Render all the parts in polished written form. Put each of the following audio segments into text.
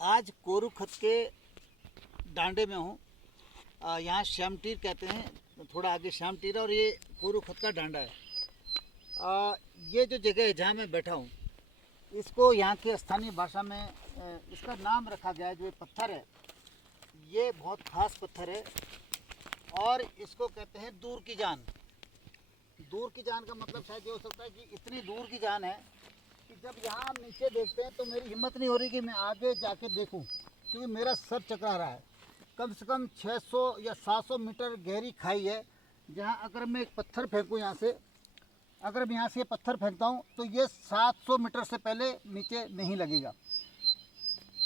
आज कोरू खत के डांडे में हूँ। यहाँ श्यामटीर कहते हैं, थोड़ा आगे श्यामटीर है और ये कोरू खत का डांडा है। ये जो जगह है जहाँ मैं बैठा हूँ, इसको यहाँ के स्थानीय भाषा में इसका नाम रखा गया है। जो ये पत्थर है, ये बहुत खास पत्थर है और इसको कहते हैं दूर की जान। दूर की जान का मतलब शायद ये हो सकता है कि इतनी दूर की जान है कि जब यहाँ हम नीचे देखते हैं तो मेरी हिम्मत नहीं हो रही कि मैं आगे जाके देखूं, क्योंकि मेरा सर चकरा रहा है। कम से कम 600 या 700 मीटर गहरी खाई है, जहाँ अगर मैं एक पत्थर फेंकूँ यहाँ से, अगर मैं यहाँ से पत्थर फेंकता हूँ तो ये 700 मीटर से पहले नीचे नहीं लगेगा।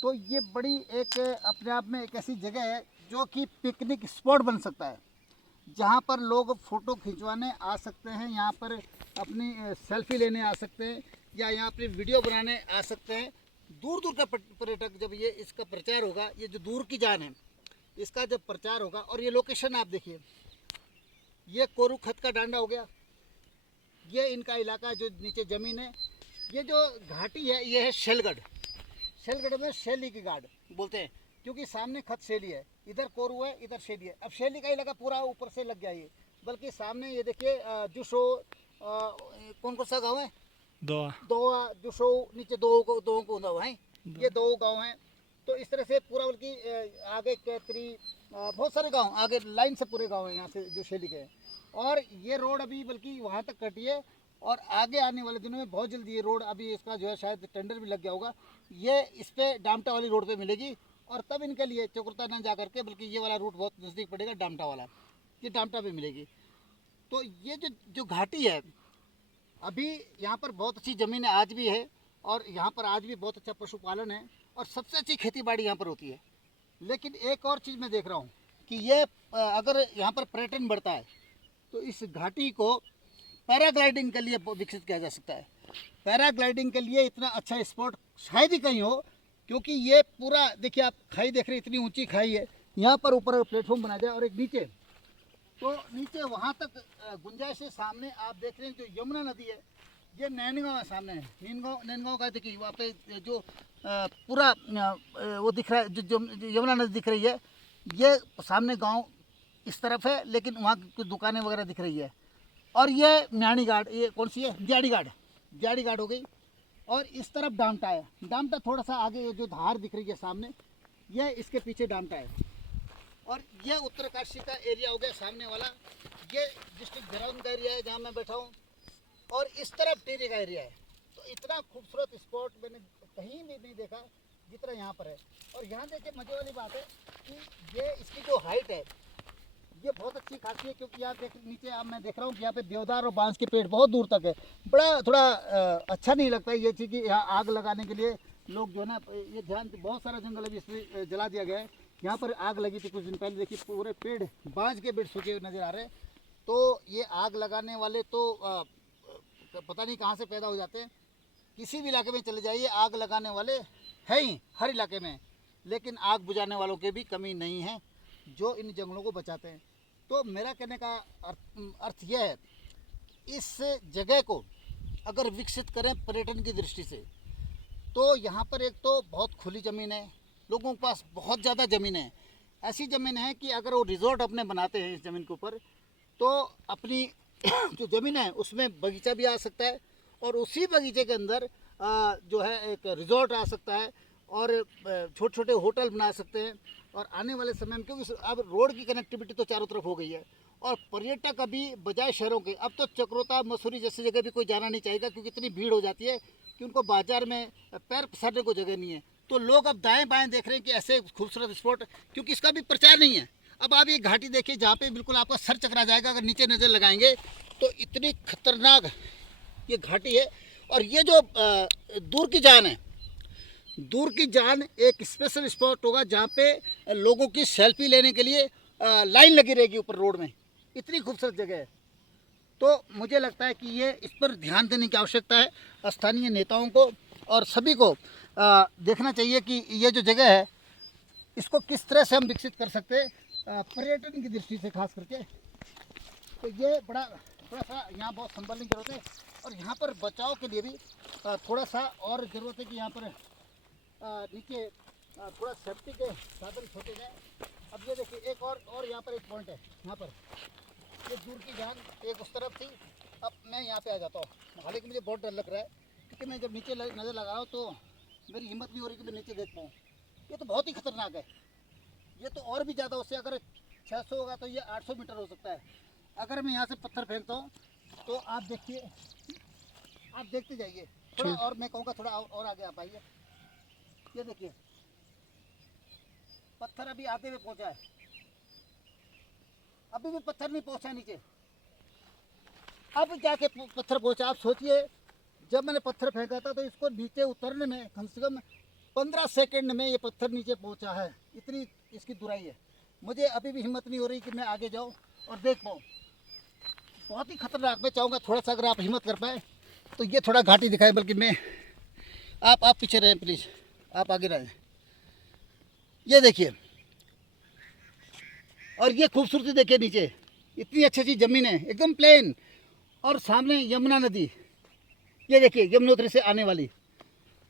तो ये बड़ी एक अपने आप में एक ऐसी जगह है जो कि पिकनिक स्पॉट बन सकता है, जहाँ पर लोग फ़ोटो खिंचवाने आ सकते हैं, यहाँ पर अपनी सेल्फी लेने आ सकते हैं या यहाँ अपनी वीडियो बनाने आ सकते हैं। दूर दूर का पर्यटक जब ये इसका प्रचार होगा, ये जो दूर की जान है इसका जब प्रचार होगा। और ये लोकेशन आप देखिए, ये कोरू खत का डांडा हो गया, ये इनका इलाका जो नीचे ज़मीन है। ये जो घाटी है ये है शैलगढ़। शैलगढ़ में शैली की घाट बोलते हैं, क्योंकि सामने खत शैली है, इधर कोरू है, इधर शैली है। अब शैली का इलाका पूरा ऊपर से लग गया ये, बल्कि सामने ये देखिए जुशो, कौन कौन सा गांव है, दोआ जुशो, नीचे दो को गाँव है, ये दो गांव हैं। तो इस तरह से पूरा, बल्कि आगे कैतरी, बहुत सारे गांव आगे लाइन से पूरे गांव हैं यहाँ से जो शैली के हैं। और ये रोड अभी बल्कि वहाँ तक कटी है और आगे आने वाले दिनों में बहुत जल्दी ये रोड, अभी इसका जो है शायद टेंडर भी लग गया होगा, ये इस पे डामटा वाली रोड पे मिलेगी। और तब इनके लिए चक्रुता न जा करके, बल्कि ये वाला रूट बहुत नज़दीक पड़ेगा डामटा वाला, ये डामटा पे मिलेगी। तो ये जो घाटी है, अभी यहाँ पर बहुत अच्छी ज़मीन आज भी है और यहाँ पर आज भी बहुत अच्छा पशुपालन है और सबसे अच्छी खेती बाड़ी यहाँ पर होती है। लेकिन एक और चीज़ मैं देख रहा हूँ कि ये अगर यहाँ पर पर्यटन बढ़ता है तो इस घाटी को पैराग्लाइडिंग के लिए विकसित किया जा सकता है। पैराग्लाइडिंग के लिए इतना अच्छा स्पॉट शायद ही कहीं हो, क्योंकि ये पूरा देखिए, आप खाई देख रहे हैं, इतनी ऊंची खाई है। यहाँ पर ऊपर प्लेटफॉर्म बनाया जाए और एक नीचे, तो नीचे वहाँ तक गुंजाइश है। सामने आप देख रहे हैं जो यमुना नदी है, ये नैनगांव है सामने, नैनगांव का देखिए वहाँ पे जो पूरा वो दिख रहा है, जो यमुना नदी दिख रही है, ये सामने गांव इस तरफ है, लेकिन वहाँ की दुकानें वगैरह दिख रही है। और ये म्याणी घाट, ये कौन सी है, दियाड़ी घाट हो गई। और इस तरफ डामटा है, डामटा थोड़ा सा आगे, ये जो धार दिख रही है सामने, ये इसके पीछे डामटा है। और ये उत्तरकाशी का एरिया हो गया सामने वाला, ये डिस्ट्रिक्ट देहरादून का एरिया है जहाँ मैं बैठा हूँ। और इस तरफ टिहरी का एरिया है। तो इतना खूबसूरत स्पॉट मैंने कहीं भी नहीं देखा जितना यहाँ पर है। और यहाँ देखिए मजे वाली बात है कि ये इसकी जो हाइट है ये बहुत अच्छी खासी है, क्योंकि यहाँ देख नीचे अब मैं देख रहा हूँ कि यहाँ पे देवदार और बांस के पेड़ बहुत दूर तक है। बड़ा थोड़ा अच्छा नहीं लगता ये चीज़ कि यहाँ आग लगाने के लिए लोग जो है ना, ये ध्यान, बहुत सारा जंगल अभी इसमें जला दिया गया है। यहाँ पर आग लगी थी कुछ दिन पहले, देखिए पूरे पेड़, बांस के पेड़ सूखे हुए नज़र आ रहे हैं। तो ये आग लगाने वाले तो पता नहीं कहाँ से पैदा हो जाते हैं। किसी भी इलाके में चले जाइए, आग लगाने वाले हैं ही हर इलाके में, लेकिन आग बुझाने वालों की भी कमी नहीं है जो इन जंगलों को बचाते हैं। तो मेरा कहने का अर्थ यह है, इस जगह को अगर विकसित करें पर्यटन की दृष्टि से, तो यहाँ पर एक तो बहुत खुली ज़मीन है, लोगों के पास बहुत ज़्यादा ज़मीन है। ऐसी ज़मीन है कि अगर वो रिजॉर्ट अपने बनाते हैं इस ज़मीन के ऊपर, तो अपनी जो ज़मीन है उसमें बगीचा भी आ सकता है और उसी बगीचे के अंदर जो है एक रिजॉर्ट आ सकता है और छोटे छोटे होटल बना सकते हैं। और आने वाले समय में, क्योंकि अब रोड की कनेक्टिविटी तो चारों तरफ हो गई है और पर्यटक अभी बजाय शहरों के, अब तो चक्रोता मसूरी जैसी जगह भी कोई जाना नहीं चाहेगा, क्योंकि इतनी भीड़ हो जाती है कि उनको बाजार में पैर पसारने को जगह नहीं है। तो लोग अब दाएं बाएं देख रहे हैं कि ऐसे खूबसूरत स्पॉट, क्योंकि इसका भी प्रचार नहीं है। अब आप ये घाटी देखिए जहाँ पे बिल्कुल आपका सर चकरा जाएगा अगर नीचे नज़र लगाएंगे, तो इतनी खतरनाक ये घाटी है। और ये जो दूर की जान है, दूर की जान एक स्पेशल स्पॉट होगा जहाँ पे लोगों की सेल्फी लेने के लिए लाइन लगी रहेगी ऊपर रोड में। इतनी खूबसूरत जगह है। तो मुझे लगता है कि ये इस पर ध्यान देने की आवश्यकता है स्थानीय नेताओं को, और सभी को देखना चाहिए कि ये जो जगह है इसको किस तरह से हम विकसित कर सकते हैं पर्यटन की दृष्टि से खास करके। तो ये थोड़ा सा यहाँ बहुत संभलने की जरूरत है। और यहाँ पर बचाव के लिए भी थोड़ा सा और ज़रूरत है कि यहाँ पर नीचे थोड़ा सेफ्टी के साधन छोटे जाए। अब ये देखिए एक और यहाँ पर एक पॉइंट है, यहाँ पर ये दूर की जान एक उस तरफ थी, अब मैं यहाँ पे आ जाता हूँ। हालांकि मुझे बहुत डर लग रहा है क्योंकि मैं जब नीचे नज़र लगा रहा हूँ तो मेरी हिम्मत नहीं हो रही कि मैं नीचे देख पाऊँ। ये तो बहुत ही खतरनाक है, ये तो और भी ज़्यादा, उससे अगर 600 होगा तो ये 800 मीटर हो सकता है। अगर मैं यहाँ से पत्थर फेंकता हूँ तो आप देखिए, आप देखते जाइए थोड़ा, और मैं कहूँगा थोड़ा और आगे आप आइए। ये देखिए पत्थर अभी आते हुए पहुँचा है, अभी भी पत्थर नहीं पहुँचा नीचे, अब जाके पत्थर पहुँचा। आप सोचिए जब मैंने पत्थर फेंका था तो इसको नीचे उतरने में कम से कम 15 सेकंड में ये पत्थर नीचे पहुँचा है, इतनी इसकी दूराई है। मुझे अभी भी हिम्मत नहीं हो रही कि मैं आगे जाऊँ और देख पाऊँ। बहुत ही खतरनाक, मैं चाहूँगा थोड़ा सा अगर आप हिम्मत कर पाए तो ये थोड़ा घाटी दिखाए, बल्कि मैं आप पीछे रहें प्लीज़, आप आगे रहें। ये देखिए, और ये खूबसूरती देखिए, नीचे इतनी अच्छी अच्छी ज़मीन है एकदम प्लेन, और सामने यमुना नदी, ये देखिए यमुनोत्री से आने वाली,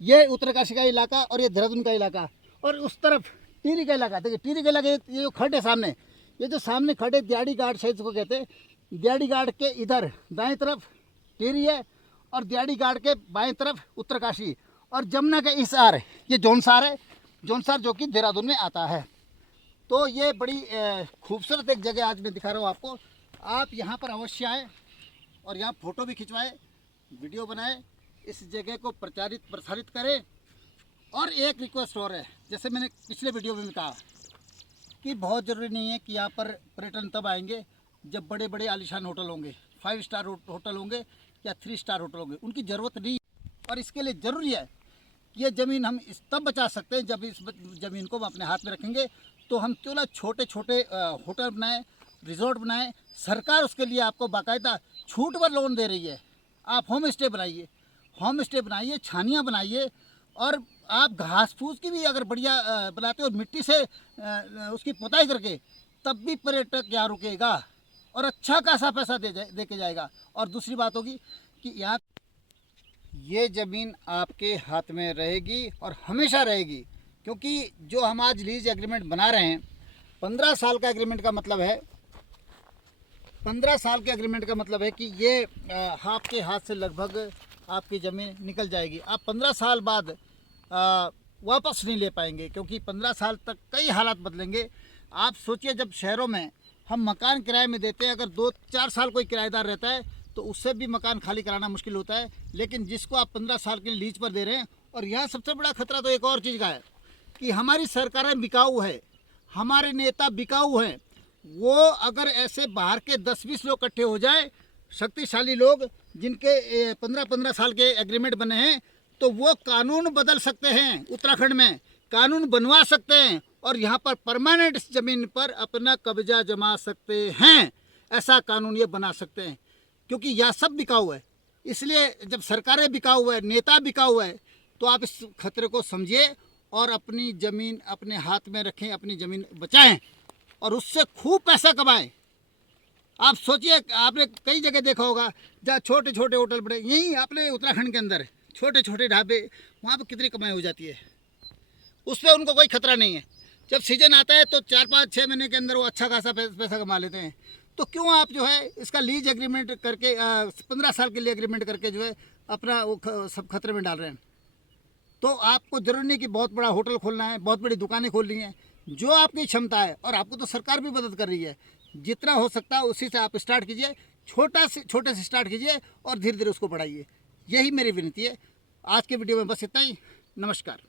ये उत्तरकाशी का इलाका और ये देहरादून का इलाका, और उस तरफ टिहरी का इलाका। देखिए टिहरी का इलाका, ये जो खड्ड है सामने, ये जो सामने खड्ड है दियाड़ी घाट शायद इसको कहते हैं, दियाड़ी घाट के इधर दाएं तरफ टिहरी है और दियाड़ी घाट के बाएं तरफ उत्तरकाशी, और जमुना के इस आर ये जौनसार है, जौनसार जो कि देहरादून में आता है। तो ये बड़ी खूबसूरत एक जगह आज मैं दिखा रहा हूँ आपको। आप यहाँ पर अवश्य आए और यहाँ फ़ोटो भी खिंचवाएं, वीडियो बनाएं, इस जगह को प्रसारित करें। और एक रिक्वेस्ट और है, जैसे मैंने पिछले वीडियो में कहा कि बहुत ज़रूरी नहीं है कि यहाँ पर पर्यटन तब आएंगे जब बड़े बड़े आलीशान होटल होंगे, 5 स्टार होटल होंगे या 3 स्टार होटल होंगे, उनकी ज़रूरत नहीं। और इसके लिए ज़रूरी है कि ये ज़मीन हम तब बचा सकते हैं जब इस ज़मीन को हम अपने हाथ में रखेंगे। तो हम क्यों ना छोटे छोटे होटल बनाएं, रिजॉर्ट बनाएं। सरकार उसके लिए आपको बाकायदा छूट पर लोन दे रही है। आप होम स्टे बनाइए, छानियाँ बनाइए, और आप घास फूस की भी अगर बढ़िया बनाते हो और मिट्टी से उसकी पुताई करके, तब भी पर्यटक यहाँ रुकेगा और अच्छा खासा पैसा दे के जाएगा। और दूसरी बात होगी कि यहाँ ये ज़मीन आपके हाथ में रहेगी और हमेशा रहेगी, क्योंकि जो हम आज लीज एग्रीमेंट बना रहे हैं, 15 साल का एग्रीमेंट का मतलब है, 15 साल के एग्रीमेंट का मतलब है कि ये आपके हाथ से लगभग आपकी ज़मीन निकल जाएगी। आप 15 साल बाद वापस नहीं ले पाएंगे, क्योंकि 15 साल तक कई हालात बदलेंगे। आप सोचिए जब शहरों में हम मकान किराए में देते हैं, अगर 2-4 साल कोई किराएदार रहता है तो उससे भी मकान खाली कराना मुश्किल होता है, लेकिन जिसको आप 15 साल के लिए लीज पर दे रहे हैं। और यहाँ सबसे बड़ा खतरा तो एक और चीज़ का है कि हमारी सरकारें बिकाऊ है, हमारे नेता बिकाऊ हैं। वो अगर ऐसे बाहर के 10-20 लोग इकट्ठे हो जाए, शक्तिशाली लोग जिनके 15-15 साल के एग्रीमेंट बने हैं, तो वो कानून बदल सकते हैं, उत्तराखंड में कानून बनवा सकते हैं और यहाँ पर परमानेंट ज़मीन पर अपना कब्जा जमा सकते हैं। ऐसा कानून ये बना सकते हैं, क्योंकि यह सब बिकाऊ है। इसलिए जब सरकारें बिकाऊ है, नेता बिकाऊ है, तो आप इस खतरे को समझिए और अपनी ज़मीन अपने हाथ में रखें, अपनी ज़मीन बचाएं और उससे खूब पैसा कमाएं। आप सोचिए, आपने कई जगह देखा होगा जहाँ छोटे छोटे होटल बड़े, यहीं अपने उत्तराखंड के अंदर छोटे छोटे ढाबे, वहाँ पर कितनी कमाई हो जाती है, उस पर उनको कोई खतरा नहीं है। जब सीजन आता है तो 4-5-6 महीने के अंदर वो अच्छा खासा पैसा कमा लेते हैं। तो क्यों आप जो है इसका लीज एग्रीमेंट करके 15 साल के लिए एग्रीमेंट करके जो है अपना वो सब खतरे में डाल रहे हैं। तो आपको ज़रूरी नहीं कि बहुत बड़ा होटल खोलना है, बहुत बड़ी दुकानें खोलनी है, जो आपकी क्षमता है। और आपको तो सरकार भी मदद कर रही है, जितना हो सकता है उसी से आप स्टार्ट कीजिए, छोटे से स्टार्ट कीजिए और धीरे धीरे उसको बढ़ाइए। यही मेरी विनती है। आज के वीडियो में बस इतना ही। नमस्कार।